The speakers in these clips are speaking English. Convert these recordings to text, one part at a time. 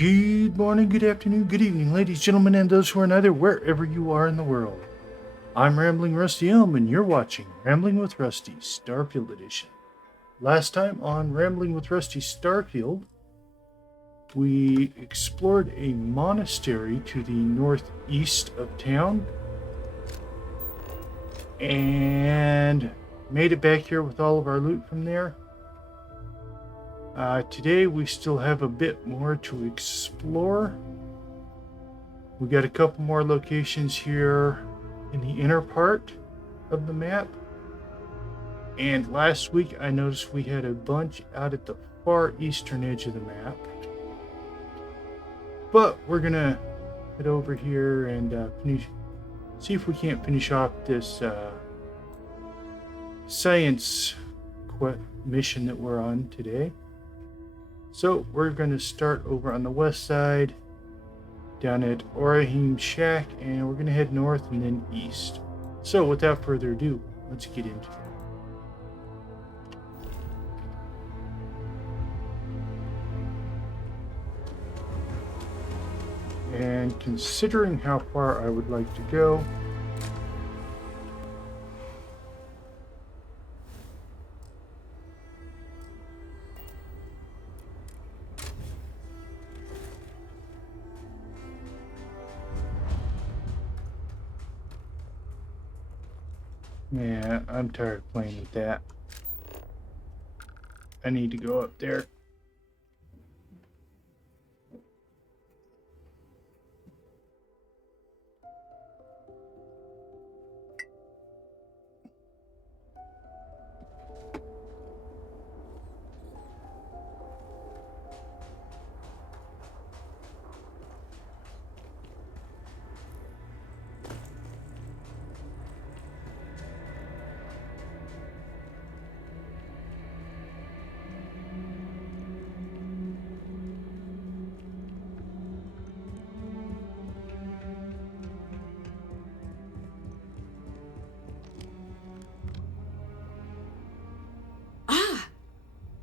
Good morning, good afternoon, good evening, ladies, gentlemen, and those who are neither, wherever you are in the world. I'm Rambling Rusty Elm, and you're watching Rambling with Rusty Starfield Edition. Last time on Rambling with Rusty Starfield, we explored a monastery to the northeast of town and made it back here with all of our loot from there. Today we still have a bit more to explore. We got a couple more locations here in the inner part of the map. And last week I noticed we had a bunch out at the far eastern edge of the map. But we're gonna head over here and see if we can't finish off this science mission that we're on today. So we're going to start over on the west side, down at Orahim Shack, and we're going to head north and then east. So without further ado, let's get into it. And considering how far I would like to go, yeah, I'm tired of playing with that. I need to go up there.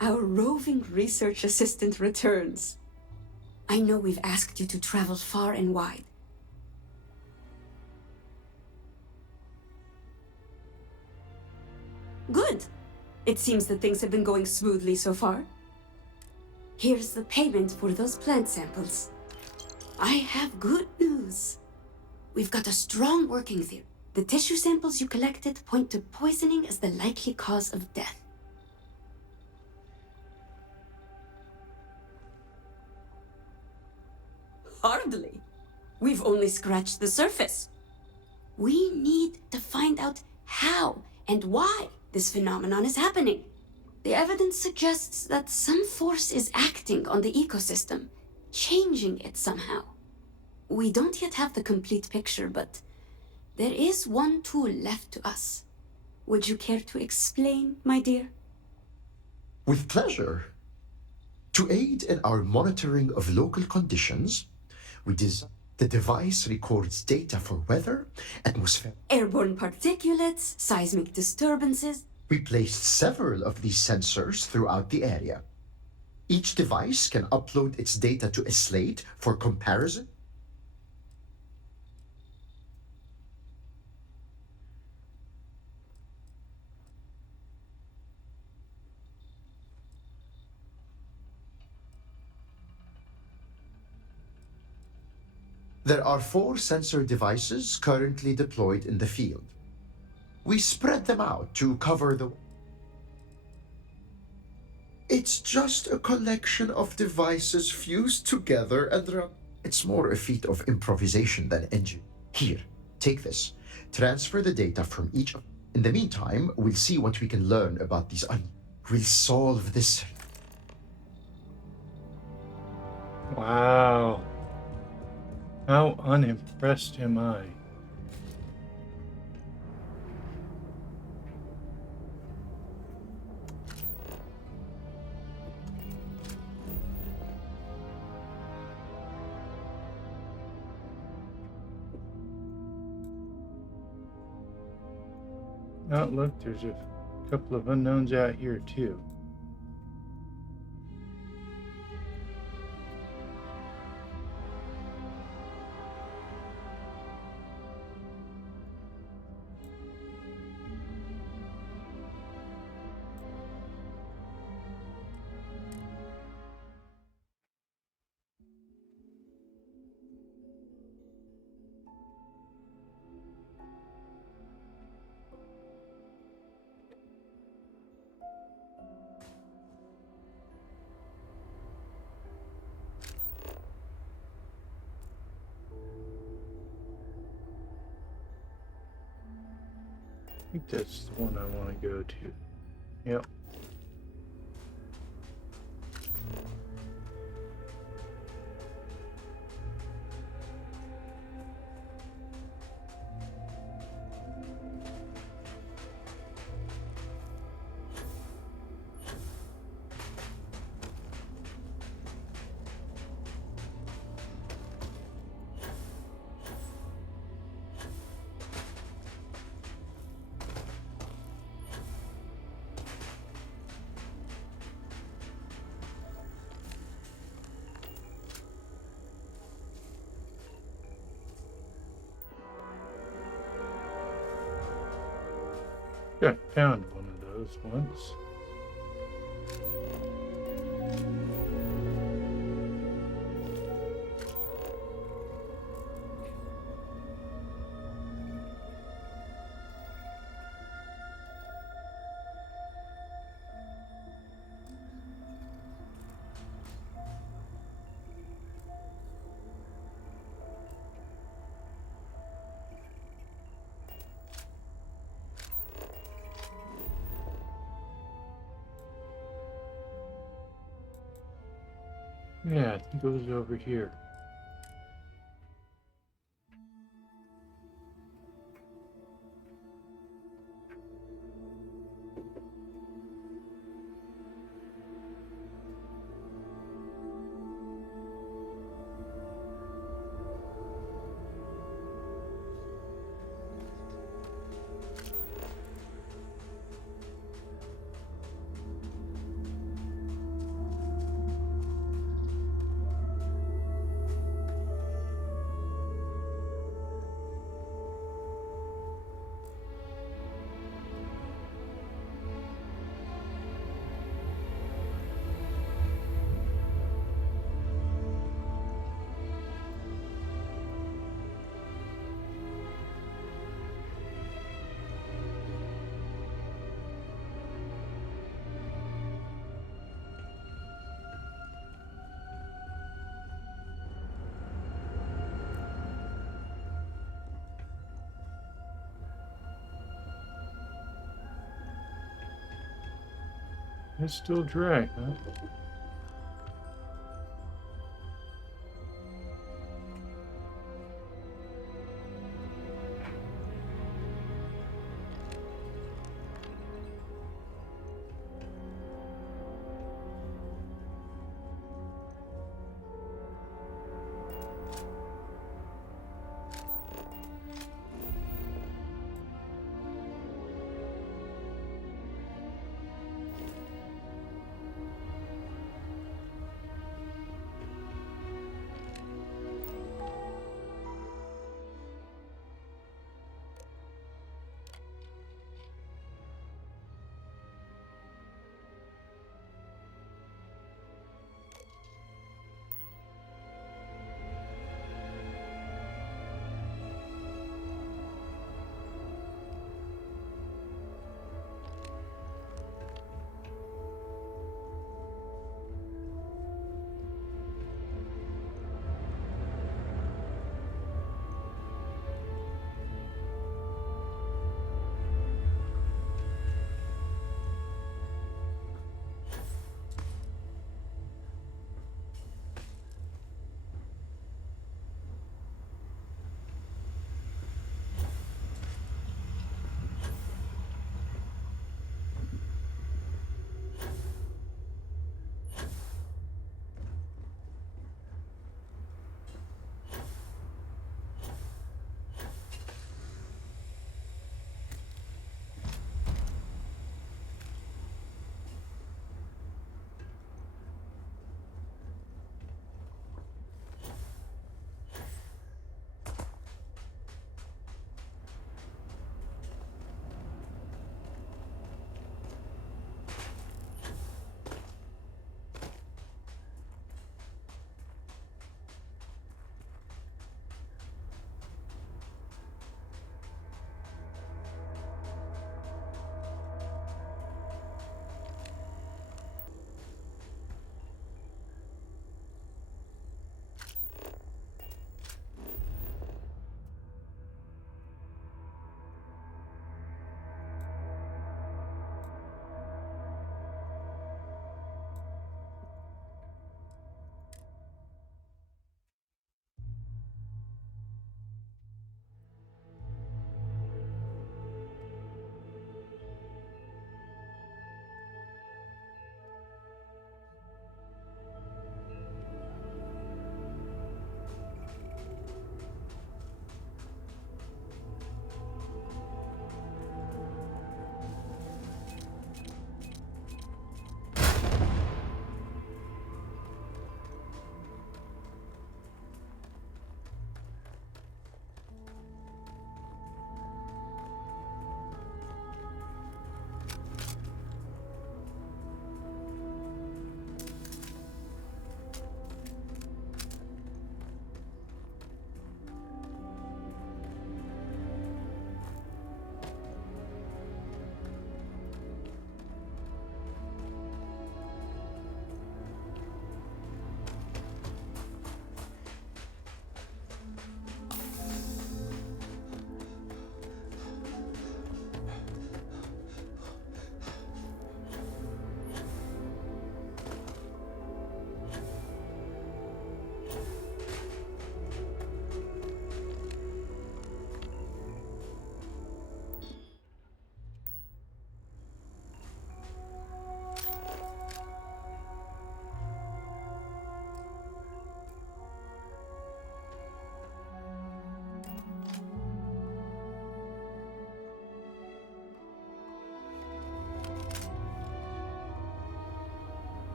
Our roving research assistant returns. I know we've asked you to travel far and wide. Good. It seems that things have been going smoothly so far. Here's the payment for those plant samples. I have good news. We've got a strong working theory. The tissue samples you collected point to poisoning as the likely cause of death. Hardly. We've only scratched the surface. We need to find out how and why this phenomenon is happening. The evidence suggests that some force is acting on the ecosystem, changing it somehow. We don't yet have the complete picture, but there is one tool left to us. Would you care to explain, my dear? With pleasure. To aid in our monitoring of local conditions, the device records data for weather, atmosphere, Airborne particulates, seismic disturbances. We placed several of these sensors throughout the area. Each device can upload its data to a slate for comparison. There are 4 sensor devices currently deployed in the field. We spread them out to cover the... It's just a collection of devices fused together and run. It's more a feat of improvisation than engine. Here, take this. Transfer the data from each of... In the meantime, we'll see what we can learn about these... We'll solve this... wow. How unimpressed am I? Oh, look, there's a couple of unknowns out here, too. I think that's the one I want to go to. Yep. Yeah, found one of those once. Yeah, I think it was over here. It's still dry, huh?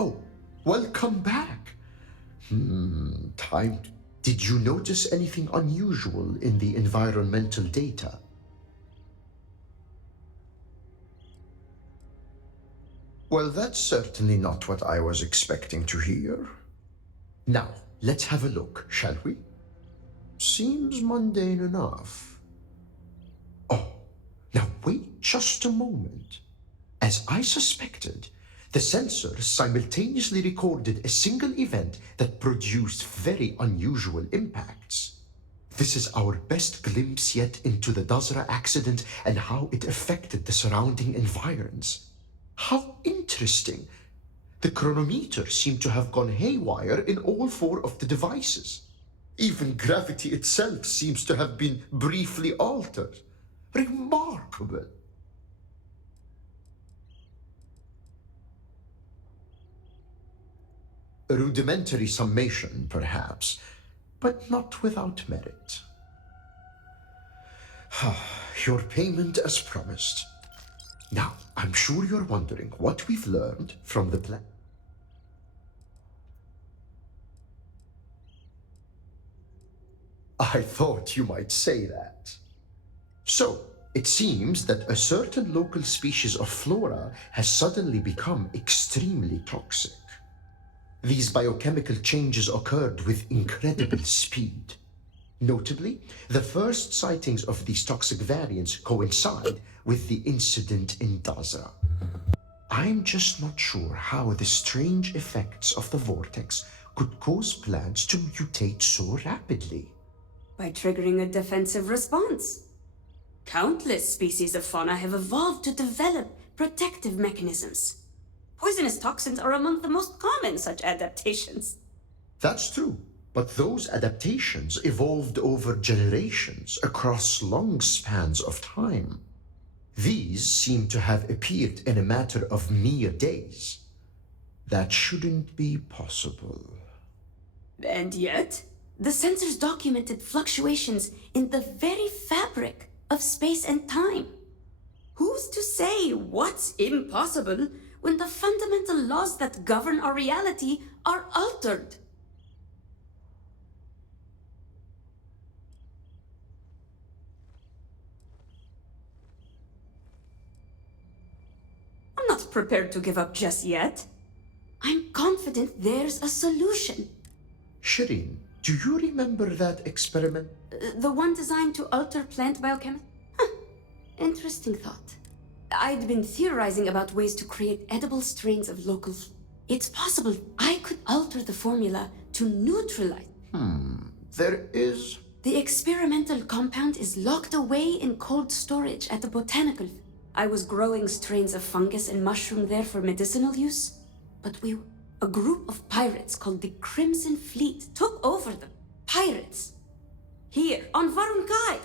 Oh, welcome back. Time. Did you notice anything unusual in the environmental data? Well, that's certainly not what I was expecting to hear. Now, let's have a look, shall we? Seems mundane enough. Oh, now wait just a moment. As I suspected, the sensors simultaneously recorded a single event that produced very unusual impacts. This is our best glimpse yet into the Dazra accident and how it affected the surrounding environs. How interesting! The chronometer seemed to have gone haywire in all four of the devices. Even gravity itself seems to have been briefly altered. Remarkable! A rudimentary summation, perhaps, but not without merit. Your payment as promised. Now, I'm sure you're wondering what we've learned from the plan. I thought you might say that. So, it seems that a certain local species of flora has suddenly become extremely toxic. These biochemical changes occurred with incredible speed. Notably, the first sightings of these toxic variants coincide with the incident in Dazra. I'm just not sure how the strange effects of the vortex could cause plants to mutate so rapidly. By triggering a defensive response. Countless species of fauna have evolved to develop protective mechanisms. Poisonous toxins are among the most common such adaptations. That's true, but those adaptations evolved over generations across long spans of time. These seem to have appeared in a matter of mere days. That shouldn't be possible. And yet, the sensors documented fluctuations in the very fabric of space and time. Who's to say what's impossible when the fundamental laws that govern our reality are altered? I'm not prepared to give up just yet. I'm confident there's a solution. Shireen, do you remember that experiment? The one designed to alter plant biochemistry? Interesting thought. I'd been theorizing about ways to create edible strains of local. It's possible I could alter the formula to neutralize. There is... The experimental compound is locked away in cold storage at the botanical. I was growing strains of fungus and mushroom there for medicinal use, but A group of pirates called the Crimson Fleet took over the pirates here on Varun Kai.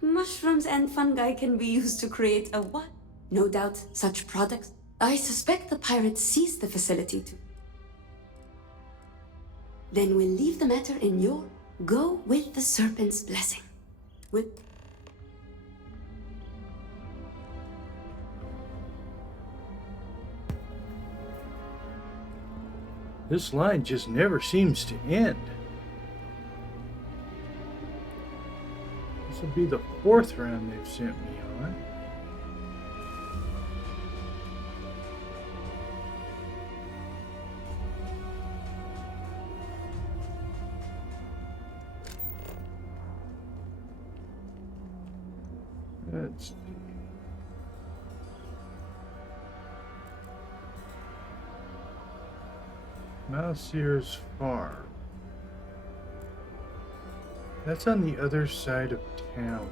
Mushrooms and fungi can be used to create a what? No doubt, such products. I suspect the pirates seized the facility too. Then we'll leave the matter in your go with the serpent's blessing. With This line just never seems to end. This will be the 4th round they've sent me on. Let's see. Mouseier's Farm. That's on the other side of town.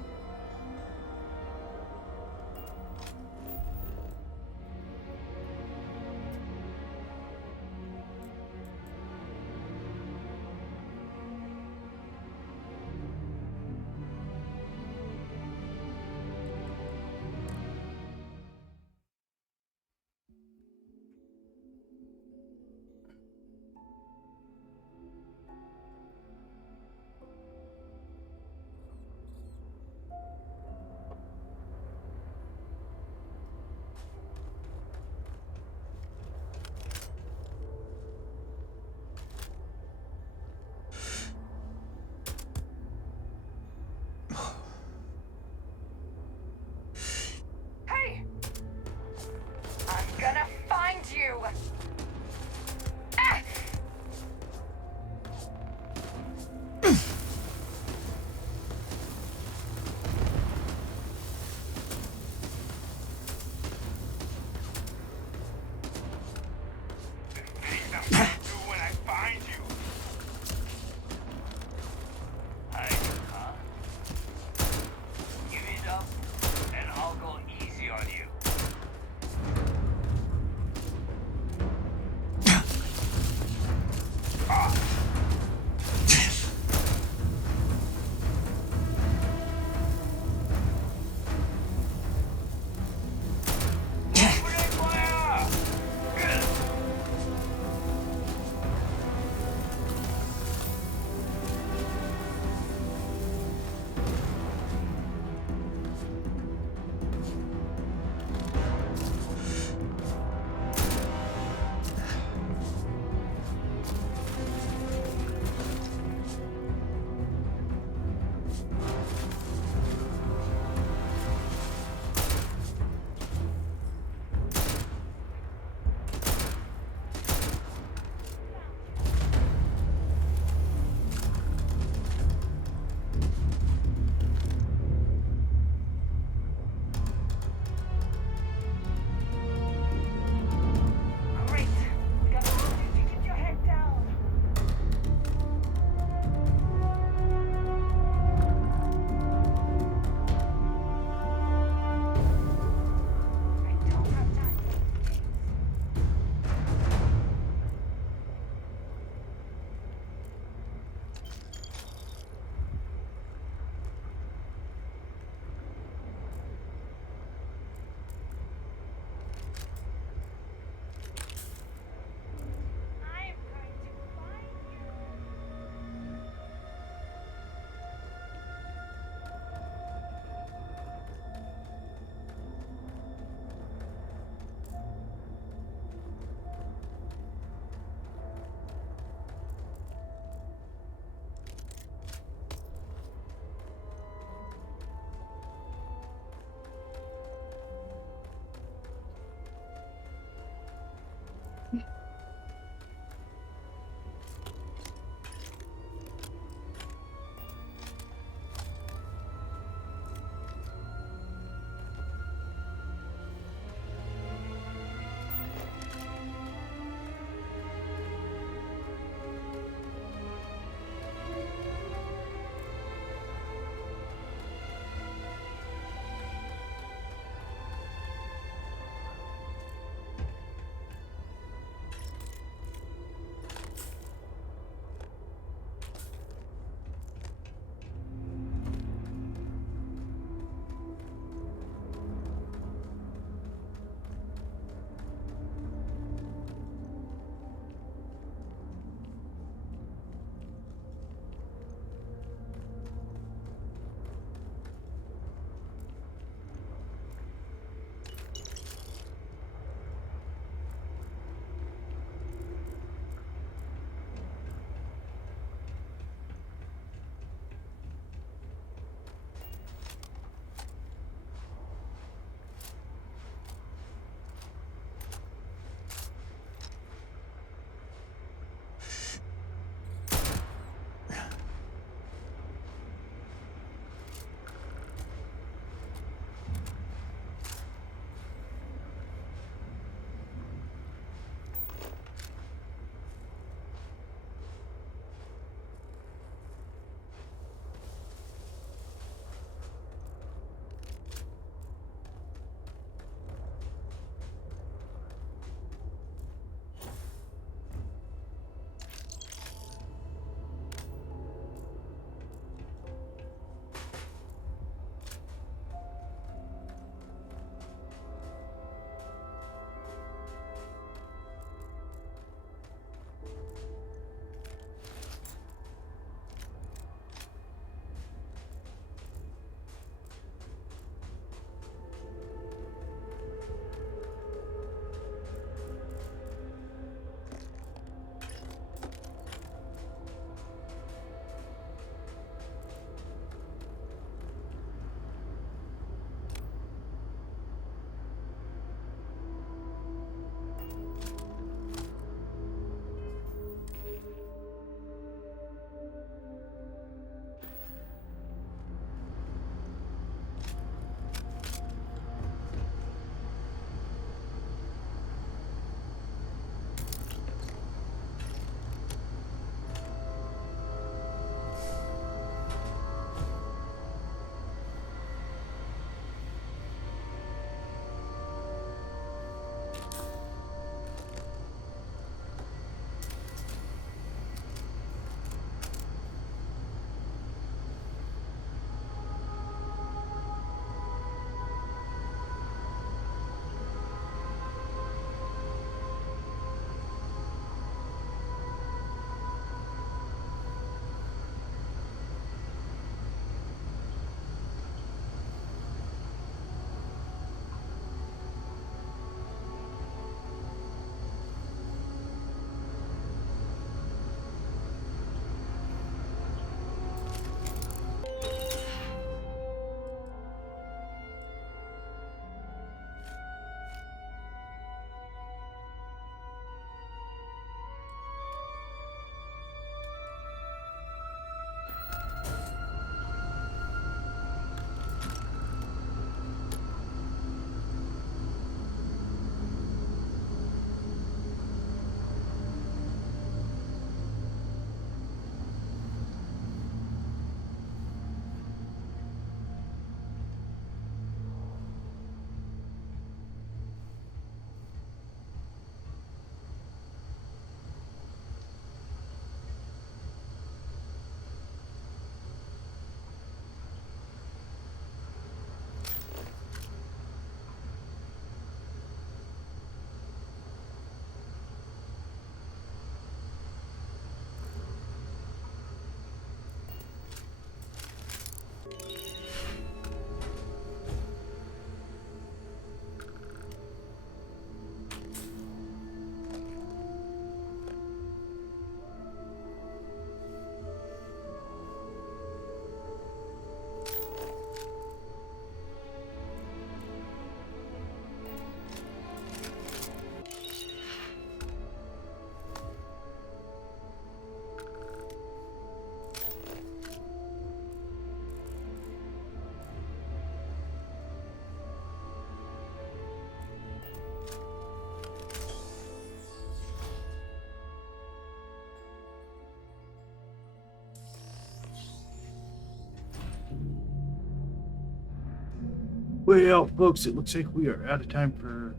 Well, folks, it looks like we are out of time for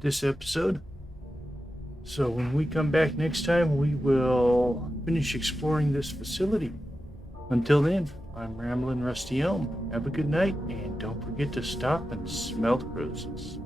this episode. So when we come back next time, we will finish exploring this facility. Until then, I'm Ramblin' Rusty Elm. Have a good night, and don't forget to stop and smell the roses.